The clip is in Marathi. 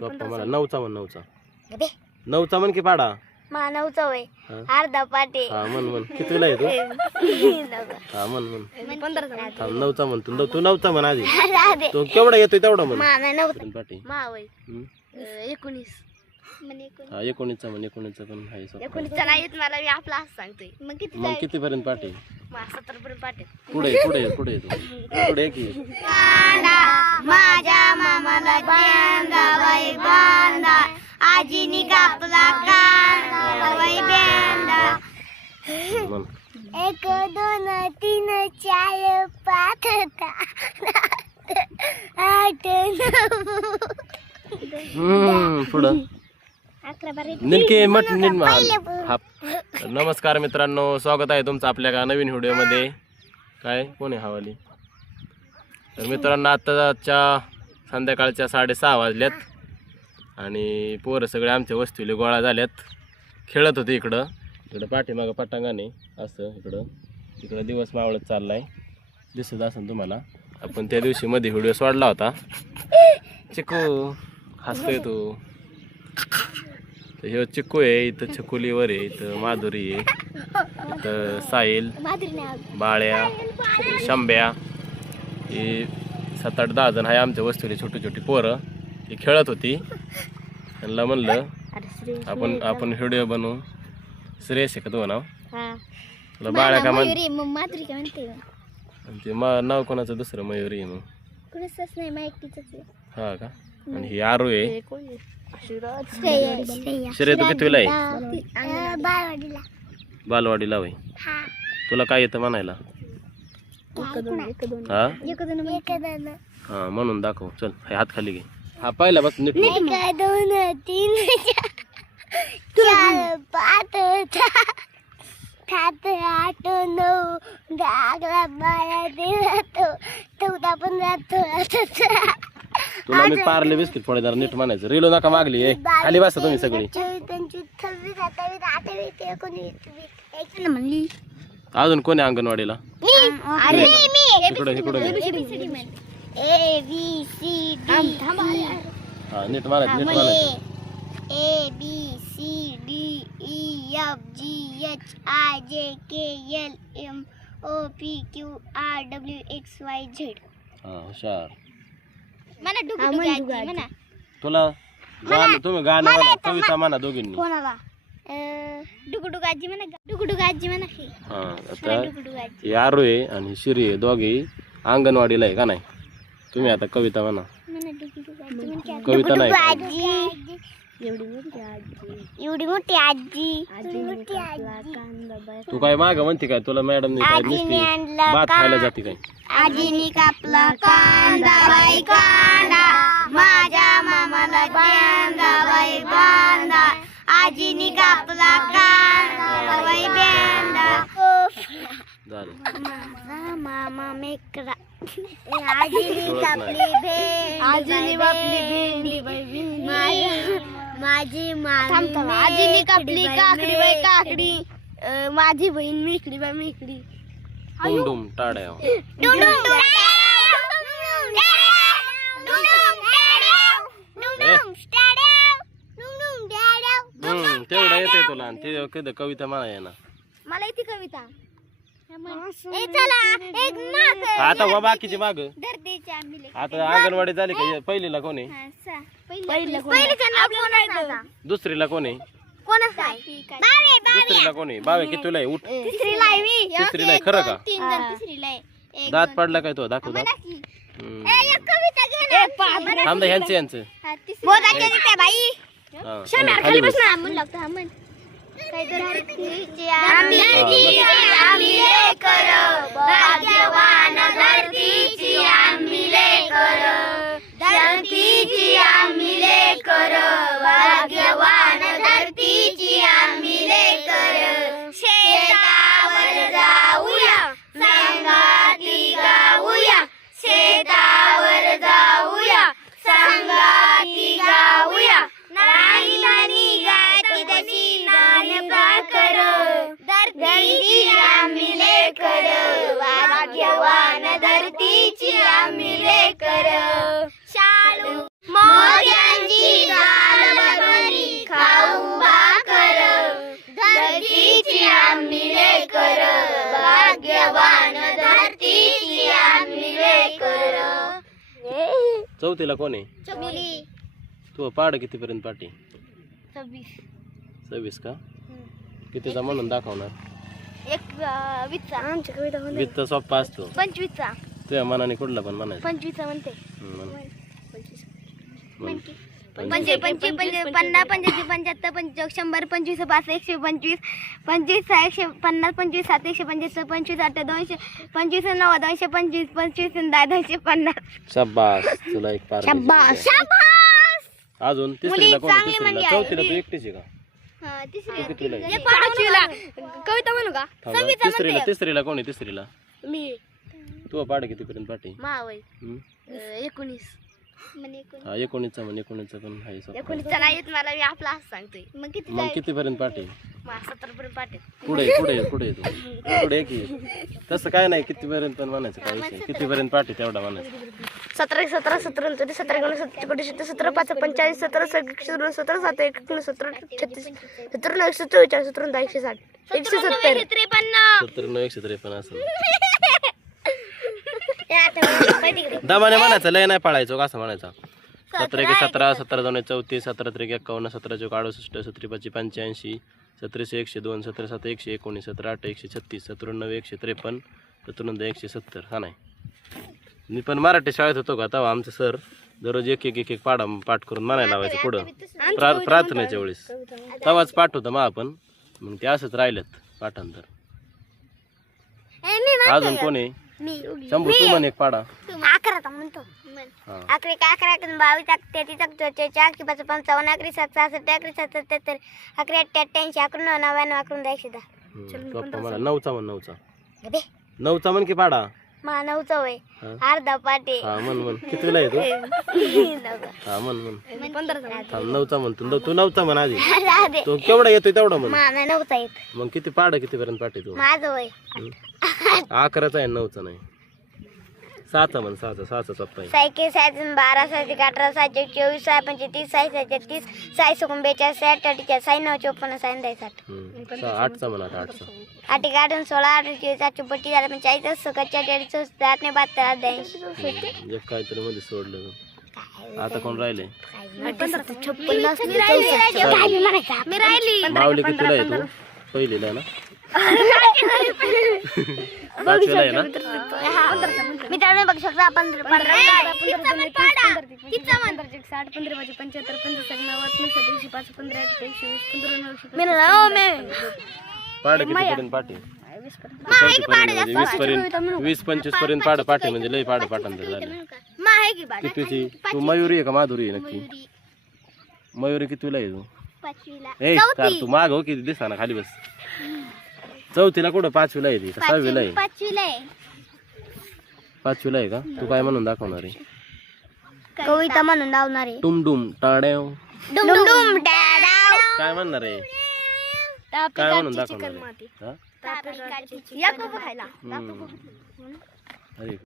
पप्पा मला नऊचा म्हण नऊचा म्हण की पाडा नऊचा वय अर्धा पाटे हा म्हण कितीला आहे तू हा म्हण नऊचा म्हण तू नऊचा म्हण आधी तो केवढा येतोय तेवढा म्हण पाटी 19 हा 19चा म्हण 19चा पण आहे 19चा नाही येत मला मी आपला असं सांगतोय मग किती पर्यंत पाटी 70 पर्यंत पाटे पुढे पुढे की माझ्या मामाला बाई बांधा आजीनी कापला कांदा 1 2 3 4 5 8 पुढं नमस्कार मित्रांनो, स्वागत आहे तुमचं आपल्या का नवीन व्हिडिओमध्ये. काय कोण आहे हवाली? तर मित्रांनो, आत्ताच्या संध्याकाळच्या 6:30 वाजल्यात आणि पोरं सगळे आमच्या वस्तीला गोळा झाल्यात. खेळत होते इकडं पाठीमागं पटांगाने असं इकडं दिवस मावळत चाललाय, दिसत असेल तुम्हाला. आपण त्या दिवशी मध्ये व्हिडिओ सोडला होता. चिकू हसतोय तू. हे चिक्कू आहे, इथं छकुलीवर आहे, इथं माधुरी आहे, इथं साहिल, बाळ्या, शंभ्या, हे 7-8 10 जण आहे आमच्या वस्तीला. छोटी छोटी पोरं ती खेळत होती. त्यांना म्हणलं आपण व्हिडिओ बनवू. श्रेयस आहे का तुझं नाव? तुला बाळ्या का म्हणते? नाव कोणाचं दुसरं मयुरी आहे मग? हा का? आणि ही आरू आहे. श्रेय तू कितवीला आहे? बालवाडीला होय. तुला काय येतं म्हणायला? हा म्हणून दाखव. चल हात खाली घे. हा पहिला बस नीट. 1 2 3 4 5 7 8 9 10 11 12 13 14 तुला मी पार्ले बिस्किट फोडे जरा नीट म्हणायचं. रिलो नका मागली. खाली बसा तुम्ही सगळी. अजून कोणी अंगणवाडीला? इकडं हा नीट म्हणायचं. A B C D E F G H I J K L M O P Q R W X Y Z. हा हुशार. मला डुगडुगाजी म्हणा. तुला तुम्ही गाणं म्हणा, कविता म्हणा दोघींनी. कोणाला? डुगडुगाजी म्हणा. डुगडुगाजी म्हणा. हा आता हे आरू आहे आणि शिरी आहे, दोघी अंगणवाडीला आहे का नाही? तुम्ही आता कविता म्हणा. कविता नाही. एवढी मोठी आजी. तू काय माग म्हणते काय? तुला मॅडम भात खायला जाते काय? आजीनी कापला कांदा बाई कांदा, माझ्या मामाला बाई बांधा, आजीनी कापला कांदा बाई बेंदा. मामा मेकरा. आजीनी कापली भेंडी, आजीनी कापली भेंडी माझी मामी. आजीनी कापली काकडी बाई काकडी, माझी बहीण मेकडी बाई मेकडी. डुमडुम टाड्या. तेवढा येते तुला. ते कधी कविता म्हणा ना. मला येते कविता. आता वा बाकीची माग. आता अंगणवाडी झाली का? पहिलीला कोण आहे? दुसरीला कोण आहे? दुसरीला कोण आहे? बावे कितीला आहे? उठ. तिसरीला आहे. खरं का? दात पडला काय तो? दाखव दात. थांब ह्यांचं खाली बस. भाग्यवान धरतीची आम्ही लेकर, धरतीची आम्ही लेकर, भाग्यवान धरतीची आम्ही लेकर. शेतावर जाऊया, संगाती गाऊया, शेतावर जाऊया, संगाती गाऊया. नाही गाती तशी नान पाकर, धरतीची आम्ही लेकर, भाग्यवान धरतीची आम्ही लेकर. शालू मोत्यांची चौथीला कोण आहे? मुली. तू पाड कितीपर्यंत पाठी? 26. 26 का? कितीचा म्हणून दाखवणार? एक 20चा. आमच्या कविता म्हणते. वित्त सोप्पा असतो. 25चा. तुझ्या मनाने कुठला पण म्हणायचं. 25चा म्हणते. म्हण. 25. म्हण. 50 50 50 50 75 75 100 25 5 125 25 6 150 25 7 125 25 8 200 25 9 225 25 10 250. शाबास, तुला एक पार. शाबास शाबास. अजून तिसरीला कोण? तिसरीला चौथीला तू एकटीच आहे का? हां तिसरी. तू कितवीला आहे? पाचवीला. कविता म्हणू का? थांब, तिसरीला कोण आहे? तिसरीला मी. तू पाड कितीपर्यंत पाठी? मावय. 19. 19. हा 19चा म्हण. 19चा पण आहे सोप्पा. 19चा नाही येत मला, मी आपला असं सांगतोय. मग कितीपर्यंत पाठी? 70 पर्यंत पाठे. पुढे पुढे तू पुढे की तसं काय नाही, कितीपर्यंत पण म्हणायचं काय विषय. कितीपर्यंत पाठी तेवढा म्हणायचं. 17 17 17 17 17 17 5 45 17 17 17 7 1 17 36 17 144 17 160 170 79 153 असं दमाने म्हणायचं, लय नाही पाळायचं. कसं म्हणायचं? 17 1 17 17 2 34 17 3 51 17 4 68 17 5 85 17 102 17 7 119 17 8 136 17 9 153 17 170. हा नाही, मी पण मराठी शाळेत होतो का तेव्हा आमचं सर दररोज एक एक एक एक पाठ करून म्हणायला लावायचं पुढं प्रार्थनेच्या वेळेस. तेव्हाच पाठ होतं मग आपण, मग ते असंच राहिलेत पाठांतर. अजून कोण आहे? शंभू, तू म्हण एक पाडा. 11 म्हणतो. 11 11 22 33 44 55 55 11 66 11 77 11 88 11 99 110. पप्पा मला 9चा म्हण. 9चा म्हण की पाडा. मा 9चा वय अर्धा पाटे. हा म्हण. कितीला आहे तू? हा म्हण. 9चा म्हण तू 9चा म्हण आधी. तो केवढा येतोय तेवढा म्हण. माझा 9चा येत. मग किती पाडा कितीपर्यंत पाठी तू? माझं वय 11चा आहे, 9चा नाही. 6चा म्हण. 6चा चप्पा आहे. 6 के 7 12 7 18 7 24 6 25 6 37 6 42 6 38 6 9 54 6 60. 8चा म्हण. 8चा 8 8 16 8 24 8 32 40 45 46 8 72 82. एक काहीतरी मध्ये सोडलं. आता कोण राहिले? मी राहिली. माऊली कितीला आहे तू? पहिलीला आहे ना? 5वीला आहे ना? मी त्यावेळी बघू शकतो. आपण पाड कितीपर्यंत पाठी? 20-25 पर्यंत पाठी म्हणजे लय पाठांतर झाले. कितीची तू? मयुरी आहे का माधुरी आहे नक्की? मयुरी कितीला आहे तू? 5वीला. ए तू माग हो, किती दिसता ना खाली बस. 4थीला कुठं? 5वीला आहे ती का 6वीला आहे? 5वीला आहे. 5वीला आहे का? तू काय म्हणून दाखवणार आहे? कविता म्हणून लावणार आहे. टुमडुम टाड्याव डुमडुम डाडाव. काय म्हणणार आहे? काय म्हणून दाखवणार आहे? हा? या खायला. अरे